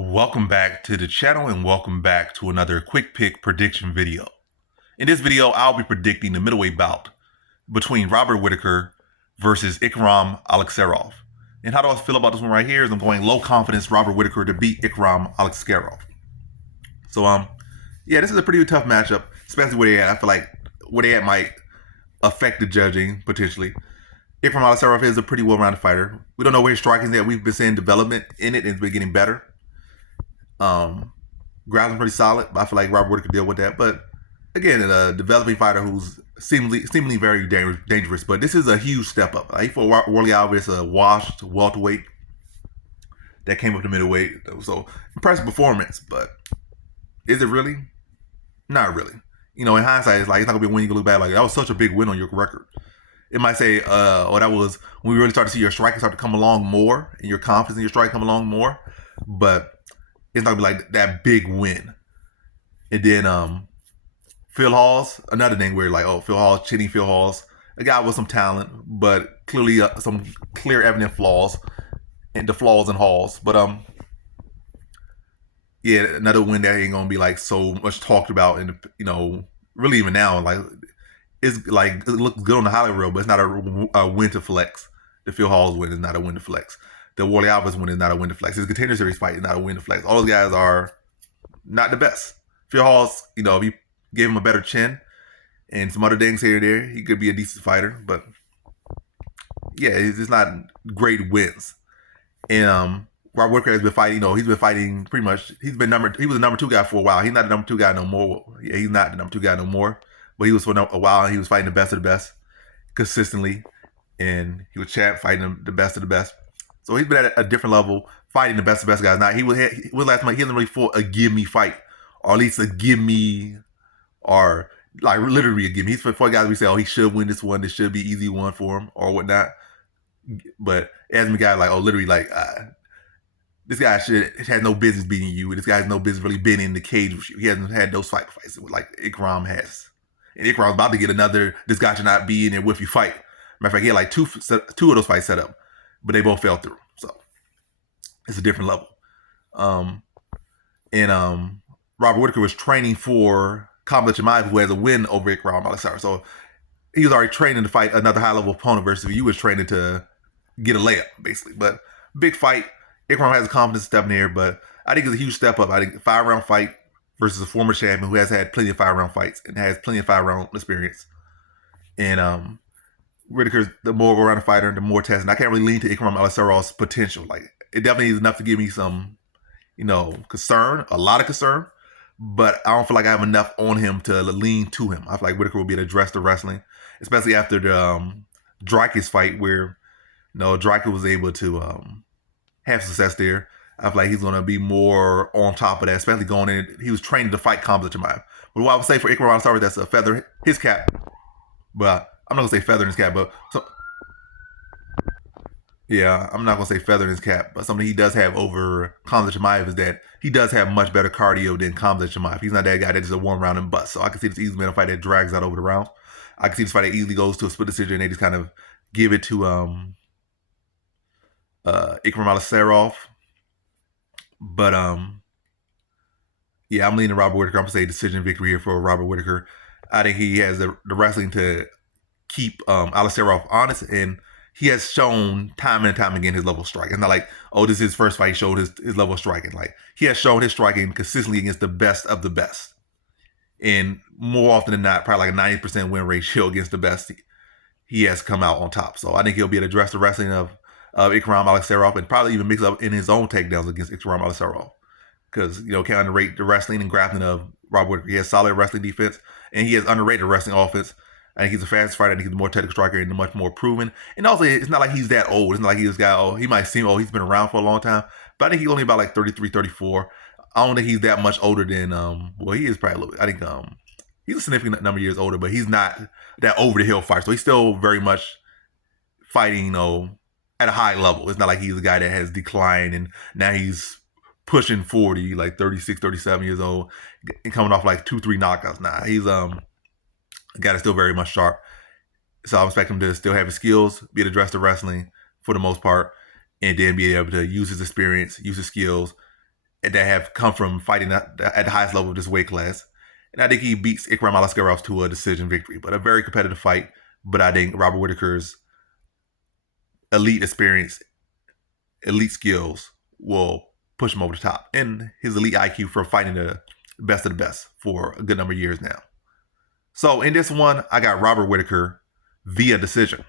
Welcome back to the channel and welcome back to another quick pick prediction video. In this video, I'll be predicting the middleweight bout between Robert Whittaker versus Ikram Aliskerov. And how do I feel about this one right here is I'm going low confidence Robert Whittaker to beat Ikram Aliskerov. So yeah, this is a pretty tough matchup, especially where they at. I feel like where they at might affect the judging potentially. Ikram Aliskerov is a pretty well-rounded fighter. We don't know where his striking is at. We've been seeing development in it and it's been getting better. Grappling's pretty solid, but I feel like Robert Whittaker could deal with that. But again, a developing fighter who's seemingly very dangerous. But this is a huge step up. He fought Warley Alves, a washed welterweight that came up to middleweight. So impressive performance, but is it really? Not really. You know, in hindsight, it's like it's not gonna be a win you can look back like that was such a big win on your record. It might say, oh, that was when we really start to see your striking start to come along more and your confidence in your strike come along more. But it's not gonna be like that big win. And then Phil Hall's another thing where like, oh, Phil Hall, chinny Phil Hall's a guy with some talent, but clearly some clear evident flaws and the flaws in Hall's. But yeah, another win that ain't gonna be like so much talked about, and you know, really even now, like it's like it looks good on the highlight reel, but it's not a win to flex. The Phil Hall's win is not a win to flex. The Warley Alves win is not a win to flex. His contender series fight is not a win to flex. All those guys are not the best. Phil Hall's, you know, if you gave him a better chin and some other things here and there, he could be a decent fighter. But yeah, it's not great wins. And Robert Whittaker has been fighting. You know, he's been fighting pretty much. He was a number 2 guy for a while. He's not the number 2 guy no more. Yeah, he's not the number 2 guy no more. But he was for a while, and he was fighting the best of the best consistently, and he was champ fighting the best of the best. So he's been at a different level, fighting the best of the best guys. Now he was last month. He hasn't really fought a give me fight, or at least a give me, or like literally a give me. He's fought guys we say, oh, he should win this one. This should be easy one for him or whatnot. But as me guys like, oh, literally like, this guy has no business beating you. This guy has no business really being in the cage with you. He hasn't had those fights like Ikram has. And Ikram's about to get another, this guy should not be in there with you fight. Matter of fact, he had like two of those fights set up, but they both fell through. So it's a different level. Robert Whittaker was training for Khamzat Chimaev, who has a win over Ikram Aliskerov. So he was already training to fight another high-level opponent versus you was training to get a layup, basically. But big fight. Ikram has a confidence step in there, but I think it's a huge step up. I think 5-round fight versus a former champion who has had plenty of 5-round fights and has plenty of 5-round experience. And Whittaker's the more well-rounded fighter, the more tested. I can't really lean to Ikram Aliskerov's potential. Like, it definitely is enough to give me some, you know, concern, a lot of concern, but I don't feel like I have enough on him to lean to him. I feel like Whittaker will be able to address the wrestling, especially after the Dricus fight where, you know, Dricus was able to have success there. I feel like he's going to be more on top of that, especially going in. He was training to fight Khamzat Chimaev. But what I would say for Ikram Aliskerov, that's a feather his cap. But I'm not going to say feather in his cap, but yeah, I'm not going to say feather in his cap. But something he does have over Khamzat Chimaev is that he does have much better cardio than Khamzat Chimaev. He's not that guy that is a one round and bust. So I can see this easily being a fight that drags out over the rounds. I can see this fight that easily goes to a split decision and they just kind of give it to Ikram Aliskerov. But yeah, I'm leaning Robert Whittaker. I'm gonna say decision victory here for Robert Whittaker. I think he has the wrestling to keep Aliskerov honest, and he has shown time and time again his level of striking. It's not like, oh, this is his first fight. He showed his level of striking. Like, he has shown his striking consistently against the best of the best, and more often than not, probably like a 90% win ratio against the best. He has come out on top. So I think he'll be able to address the wrestling of Ikram Aliskerov and probably even mix up in his own takedowns against Ikram Aliskerov. Because, you know, can't underrate the wrestling and grappling of Robert Whittaker. He has solid wrestling defense, and he has underrated wrestling offense. I think he's a fast fighter. I think he's a more technical striker and much more proven. And also, it's not like he's that old. It's not like he's this guy, oh, he might seem old. He's been around for a long time. But I think he's only about like 33, 34. I don't think he's that much older than, well, he is probably a little, I think he's a significant number of years older, but he's not that over-the-hill fighter. So he's still very much fighting, you know, at a high level. It's not like he's a guy that has declined and now he's pushing 40, like 36, 37 years old, and coming off like 2-3 knockouts. Nah, he's a guy that's still very much sharp. So I expect him to still have his skills, be able to address the wrestling for the most part, and then be able to use his experience, use his skills, that have come from fighting at the highest level of this weight class. And I think he beats Ikram Aliskerov to a decision victory. But a very competitive fight. But I think Robert Whittaker's elite experience, elite skills will push him over the top. And his elite IQ for fighting the best of the best for a good number of years now. So in this one, I got Robert Whittaker via decision.